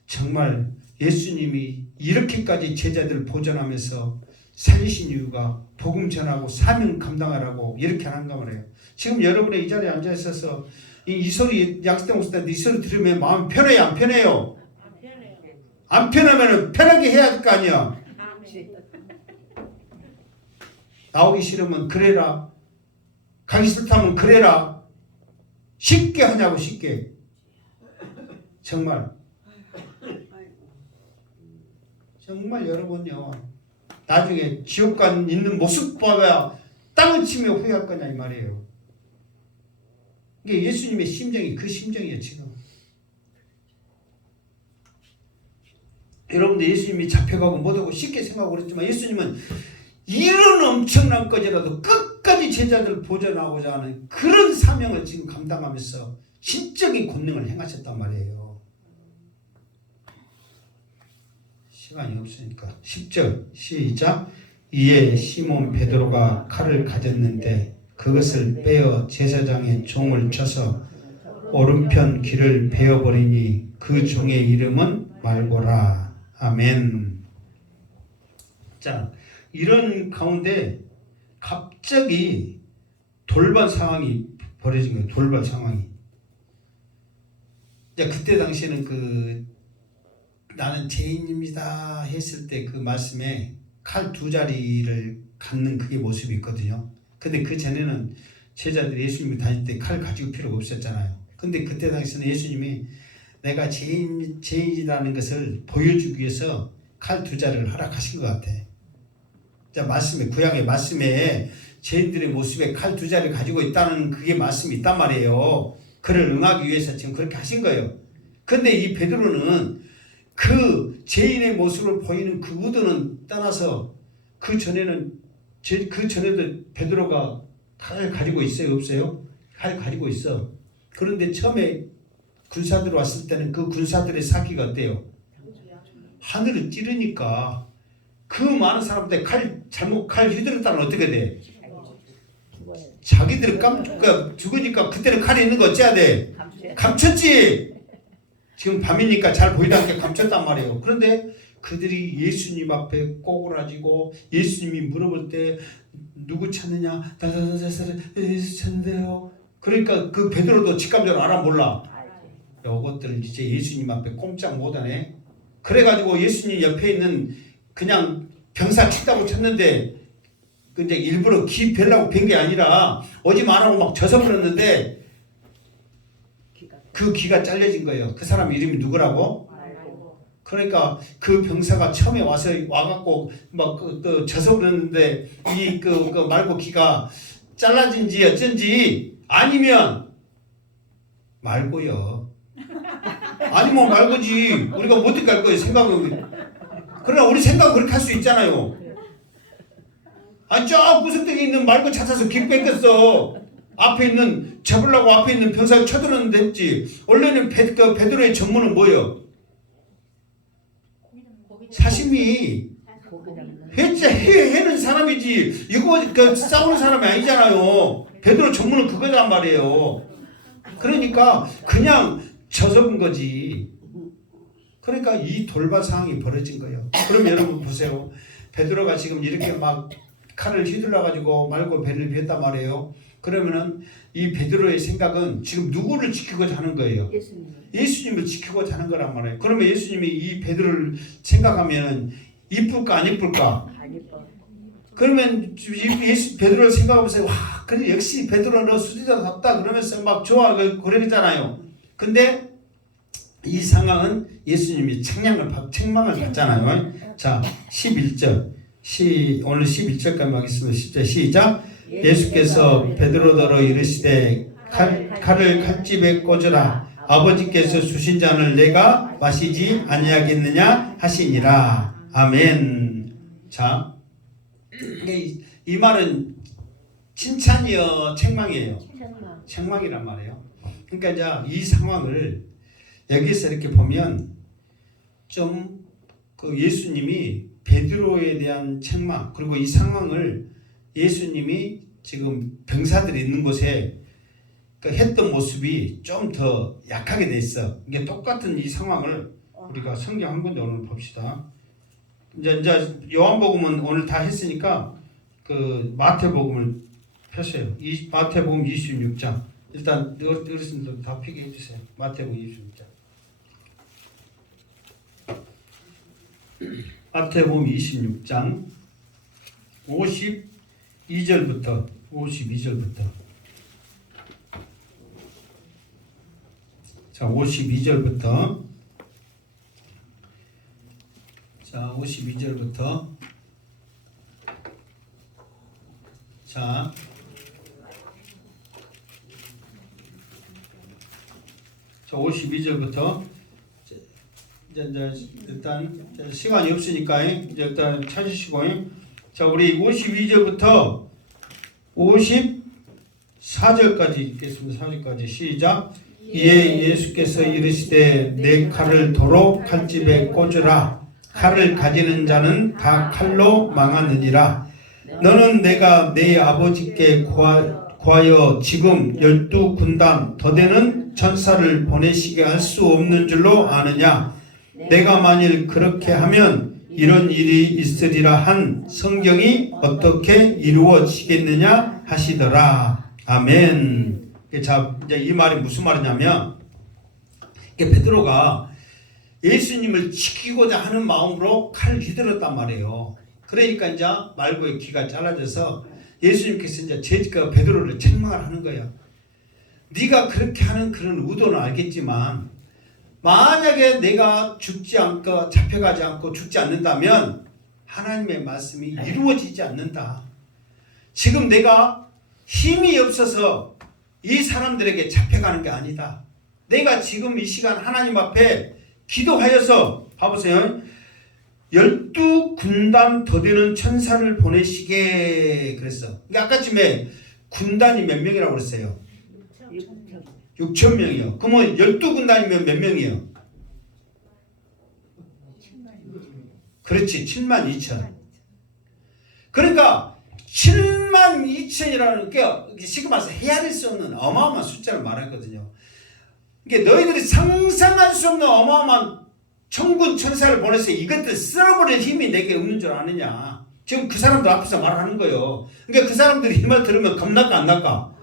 정말 예수님이 이렇게까지 제자들을 보존하면서 살리신 이유가 복음 전하고 사명 감당하라고 이렇게 하는가 말이에요. 지금 여러분의 이 자리에 앉아 있어서 이 소리, 약속된 목사님들 이 소리 들으면 마음 편해요, 안 편해요? 안 편하면 편하게 해야 할 거 아니야. 나오기 싫으면 그래라. 가기 싫다면 그래라. 쉽게 하냐고, 쉽게. 정말 여러분요, 나중에 지옥간 있는 모습 봐야 땅을 치며 후회할 거냐 이 말이에요. 이게 예수님의 심정이 그 심정이에요. 지금 여러분들 예수님이 잡혀가고 못하고 쉽게 생각하고 그랬지만, 예수님은 이런 엄청난 것이라도 끝까지 제자들을 보존하고자 하는 그런 사명을 지금 감당하면서 신적인 권능을 행하셨단 말이에요. 시간이 없으니까 10절 시작. 이에 시몬 베드로가 칼을 가졌는데 그것을 빼어 제사장의 종을 쳐서 오른편 귀를 베어버리니 그 종의 이름은 말고라. 아멘. 자, 이런 가운데 갑자기 돌발 상황이 벌어진 거예요. 돌발 상황이. 이제 그때 당시에는 그 나는 죄인입니다 했을 때 그 말씀에 칼 두 자리를 갖는 그게 모습이 있거든요. 근데 그 전에는 제자들이 예수님이 다닐 때 칼 가지고 필요가 없었잖아요. 근데 그때 당시에는 예수님이 내가 죄인이라는 것을 보여주기 위해서 칼 두 자리를 허락하신 것 같아. 자, 말씀에, 구약의 말씀에 죄인들의 모습에 칼 두 자리를 가지고 있다는 그게 말씀이 있단 말이에요. 그를 응하기 위해서 지금 그렇게 하신 거예요. 근데 이 베드로는 그 죄인의 모습을 보이는 그 의도는 떠나서 그 전에도 베드로가 칼을 가지고 있어요, 없어요? 칼 가지고 있어. 그런데 처음에 군사들 왔을 때는 그 군사들의 사기가 어때요? 하늘을 찌르니까 그 많은 사람들 잘못 칼 휘두르다면 어떻게 돼? 자기들이 죽으니까 그때는 칼이 있는 거 어째야 돼? 감췄지. 지금 밤이니까 잘 보이지 않게 감췄단 말이에요. 그런데 그들이 예수님 앞에 꼬꾸라지고 예수님이 물어볼 때 누구 찾느냐? 예수 찾는데요. 그러니까 그 베드로도 직감적으로 알아 몰라. 이것들을 이제 예수님 앞에 꼼짝 못하네. 그래가지고 예수님 옆에 있는 그냥 병사 치다고 쳤는데 근데 일부러 기 뵈려고 뵌 게 아니라 오지 말라고 막 져서버렸는데 그 귀가 잘려진 거예요. 그 사람 이름이 누구라고? 그러니까 그 병사가 처음에 와갖고 막 져서버렸는데 이 말고 귀가 잘라진지 어쩐지 아니면 말고요. 아니면 말고지. 우리가 어떻게 할 거예요? 생각은. 그러나 우리 생각은 그렇게 할 수 있잖아요. 아니 저 구석등에 있는 말고 찾아서 길 뺏겼어. 앞에 있는 잡으려고 앞에 있는 병사를 쳐들었는데 했지. 원래는 베드로의 전문은 뭐예요? 사심이 해는 사람이지. 이거 싸우는 사람이 아니잖아요. 베드로 전문은 그거란 말이에요. 그러니까 그냥 져서본 거지. 그러니까 이 돌발 상황이 벌어진 거예요. 그럼 여러분 보세요. 베드로가 지금 이렇게 막 칼을 휘둘러 가지고 말고 배를 비웠단 말이에요. 그러면은 이 베드로의 생각은 지금 누구를 지키고자 하는 거예요? 예수님을 지키고자 하는 거란 말이에요. 그러면 예수님이 이 베드로를 생각하면 이쁠까 안 이쁠까? 안 이뻐. 그러면 베드로를 생각하면서 와 그래 역시 베드로 너 수지자답다 그러면서 막 좋아 그러잖아요. 근데 이 상황은 예수님이 책망을 받잖아요. 자 11절 오늘 11절까지 하겠습니다. 10절 시작. 예수께서 베드로더러 이르시되 칼을 칼집에 꽂으라. 아버지께서 주신 잔을 내가 마시지 아니하겠느냐 하시니라. 아멘. 자, 이 말은 칭찬이요 책망이에요? 책망이란 말이에요. 그러니까 이제 이 상황을 여기서 이렇게 보면 좀 그 예수님이 베드로에 대한 책망 그리고 이 상황을 예수님이 지금 병사들이 있는 곳에 했던 모습이 좀 더 약하게 돼 있어. 이게 똑같은 이 상황을 우리가 성경 한 군데 오늘 봅시다. 이제 요한복음은 오늘 다 했으니까 그 마태복음을 펴세요. 마태복음 26장. 일단 어르신들 다 피게 해주세요. 마태복음 26장. 마태복음 26장 52절부터 자 52절부터 자 52절부터 이제 일단 시간이 없으니까 이제 일단 찾으시고 자 우리 52절부터 54절까지 읽겠습니다. 4절까지 시작. 이에 예수께서 이르시되 내 칼을 도로 칼집에 꽂으라. 칼을 가지는 자는 다 칼로 망하느니라. 너는 내가 내 아버지께 구하여 지금 12군단 더 되는 전사를 보내시게 할 수 없는 줄로 아느냐. 내가 만일 그렇게 하면 이런 일이 있으리라 한 성경이 어떻게 이루어지겠느냐 하시더라. 아멘. 자, 이제 이 말이 무슨 말이냐면 그러니까 베드로가 예수님을 지키고자 하는 마음으로 칼을 휘둘렀단 말이에요. 그러니까 이제 말고의 귀가 잘라져서 예수님께서 이제 베드로를 책망을 하는 거예요. 네가 그렇게 하는 그런 의도는 알겠지만 만약에 내가 죽지 않고 잡혀가지 않고 죽지 않는다면 하나님의 말씀이 이루어지지 않는다. 지금 내가 힘이 없어서 이 사람들에게 잡혀가는 게 아니다. 내가 지금 이 시간 하나님 앞에 기도하여서 봐보세요. 12군단 더 되는 천사를 보내시게 그랬어. 그러니까 아까쯤에 군단이 몇 명이라고 그랬어요? 6천 명이요. 그러면 12군단이면 몇 명이요? 그렇지, 7만 2천. 그러니까 7만 2천이라는 게 지금 와서 헤아릴 수 없는 어마어마한 숫자를 말했거든요. 이게 너희들이 상상할 수 없는 어마어마한 천군 천사를 보내서 이것들 쓸어버릴 힘이 내게 없는 줄 아느냐. 지금 그 사람들 앞에서 말하는 거예요. 그러니까 그 사람들이 이 말 들으면 겁날까 안 날까?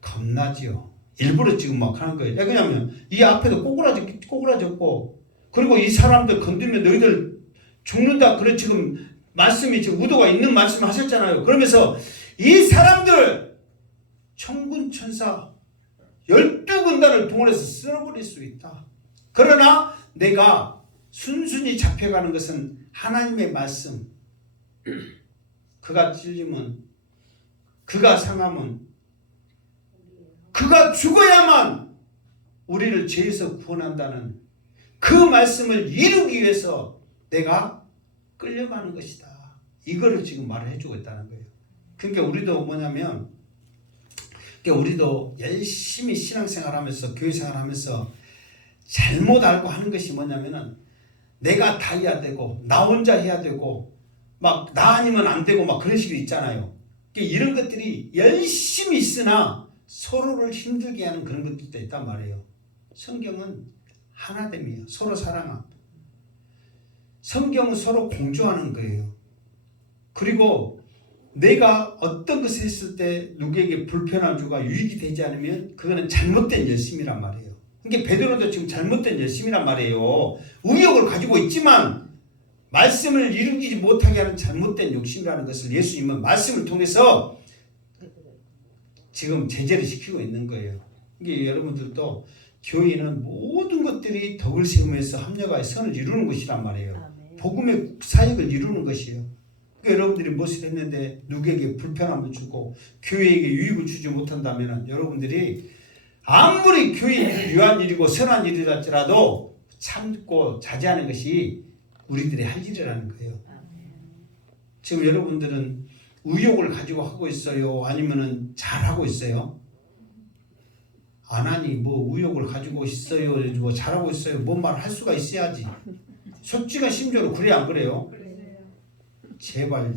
겁나지요. 일부러 지금 막 하는 거예요. 왜냐하면 이 앞에도 꼬꾸라졌고 그리고 이 사람들 건들면 너희들 죽는다. 그런 지금 말씀이 지금 의도가 있는 말씀 하셨잖아요. 그러면서 이 사람들 천군 천사 12군단을 동원해서 쓸어버릴 수 있다. 그러나 내가 순순히 잡혀가는 것은 하나님의 말씀. 그가 찔리면 그가 상하면 그가 죽어야만 우리를 죄에서 구원한다는 그 말씀을 이루기 위해서 내가 끌려가는 것이다. 이거를 지금 말을 해주고 있다는 거예요. 그러니까 우리도 뭐냐면 우리도 열심히 신앙생활하면서 교회생활하면서 잘못 알고 하는 것이 뭐냐면은 내가 다 해야 되고 나 혼자 해야 되고 막 나 아니면 안 되고 막 그런 식으로 있잖아요. 이런 것들이 열심히 있으나 서로를 힘들게 하는 그런 것들도 있단 말이에요. 성경은 하나됨이에요. 서로 사랑함. 성경은 서로 공조하는 거예요. 그리고 내가 어떤 것을 했을 때 누구에게 불편한 주가 유익이 되지 않으면 그거는 잘못된 열심이란 말이에요. 그러니까 베드로도 지금 잘못된 열심이란 말이에요. 의욕을 가지고 있지만 말씀을 이루지 못하게 하는 잘못된 욕심이라는 것을 예수님은 말씀을 통해서 지금 제재를 시키고 있는 거예요. 이게 여러분들도 교회는 모든 것들이 덕을 세우면서 합력하여 선을 이루는 것이란 말이에요. 복음의 사역을 이루는 것이에요. 그러니까 여러분들이 무엇을 했는데 누구에게 불편함을 주고 교회에게 유익을 주지 못한다면 여러분들이 아무리 교회에 유한 일이고 선한 일이랄지라도 참고 자제하는 것이 우리들이 할 일이라는 거예요. 지금 여러분들은 의욕을 가지고 하고 있어요? 아니면은 잘하고 있어요? 안 하니 뭐 의욕을 가지고 있어요? 뭐 잘하고 있어요? 뭔 말 할 수가 있어야지. 솔직한 심정으로 그래 안 그래요? 제발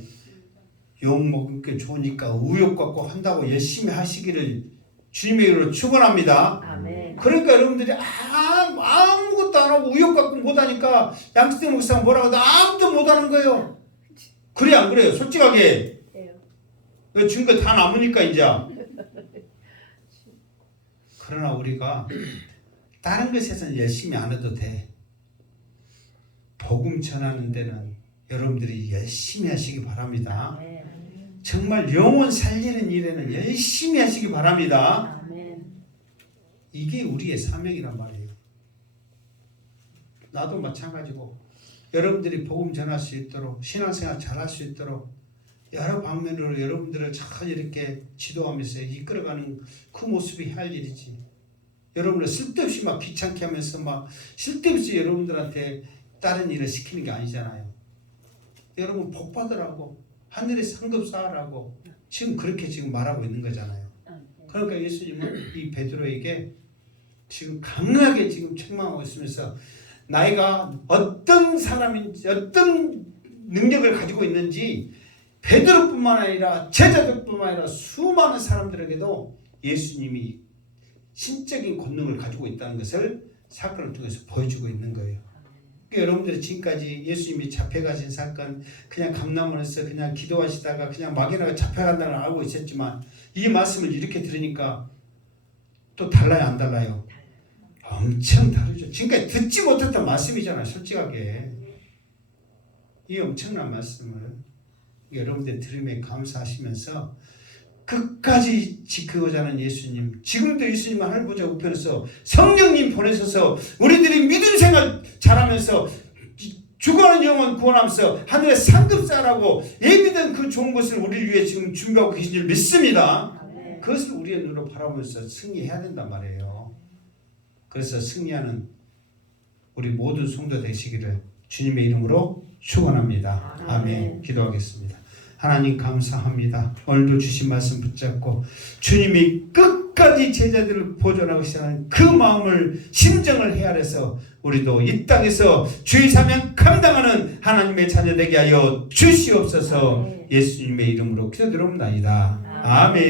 욕먹을 게 좋으니까 의욕 갖고 한다고 열심히 하시기를 주님의 이름으로 축원합니다. 아멘. 그러니까 여러분들이 아무것도 안 하고 의욕 갖고 못하니까 양승태 목사가 뭐라고 해도 아무도 못하는 거예요. 그래 안 그래요? 솔직하게. 증거 다 남으니까 이제. 그러나 우리가 다른 것에서는 열심히 안 해도 돼. 복음 전하는 데는 여러분들이 열심히 하시기 바랍니다. 정말 영혼 살리는 일에는 열심히 하시기 바랍니다. 이게 우리의 사명이란 말이에요. 나도 마찬가지고 여러분들이 복음 전할 수 있도록 신앙생활 잘할 수 있도록 여러 방면으로 여러분들을 잘 이렇게 지도하면서 이끌어가는 그 모습이 할 일이지. 여러분을 쓸데없이 막 귀찮게 하면서 막 쓸데없이 여러분들한테 다른 일을 시키는 게 아니잖아요. 여러분 복 받으라고 하늘에 상급 쌓으라고 지금 그렇게 지금 말하고 있는 거잖아요. 그러니까 예수님은 이 베드로에게 지금 강하게 지금 책망하고 있으면서 나이가 어떤 사람인지 어떤 능력을 가지고 있는지 베드로뿐만 아니라 제자들뿐만 아니라 수많은 사람들에게도 예수님이 신적인 권능을 가지고 있다는 것을 사건을 통해서 보여주고 있는 거예요. 그러니까 여러분들이 지금까지 예수님이 잡혀가신 사건 그냥 감람원에서 그냥 기도하시다가 그냥 막연하게 잡혀간다는 걸 알고 있었지만 이 말씀을 이렇게 들으니까 또 달라요 안 달라요? 엄청 다르죠. 지금까지 듣지 못했던 말씀이잖아요. 솔직하게. 이 엄청난 말씀을 여러분들 들으며 감사하시면서 끝까지 지키고자 하는 예수님, 지금도 예수님 하늘 보좌 우편에서 성령님 보내셔서 우리들이 믿음 생활 잘하면서 죽어가는 영혼 구원하면서 하늘의 상급자라고 예비된 그 좋은 것을 우리를 위해 지금 준비하고 계신 줄 믿습니다. 그것을 우리의 눈으로 바라보면서 승리해야 된단 말이에요. 그래서 승리하는 우리 모든 성도 되시기를 주님의 이름으로 축원합니다. 아멘. 기도하겠습니다. 하나님 감사합니다. 오늘도 주신 말씀 붙잡고 주님이 끝까지 제자들을 보존하고 시작하는 그 마음을 심정을 헤아려서 우리도 이 땅에서 주의 사명 감당하는 하나님의 자녀 되게 하여 주시옵소서. 예수님의 이름으로 기도드립니다. 아멘.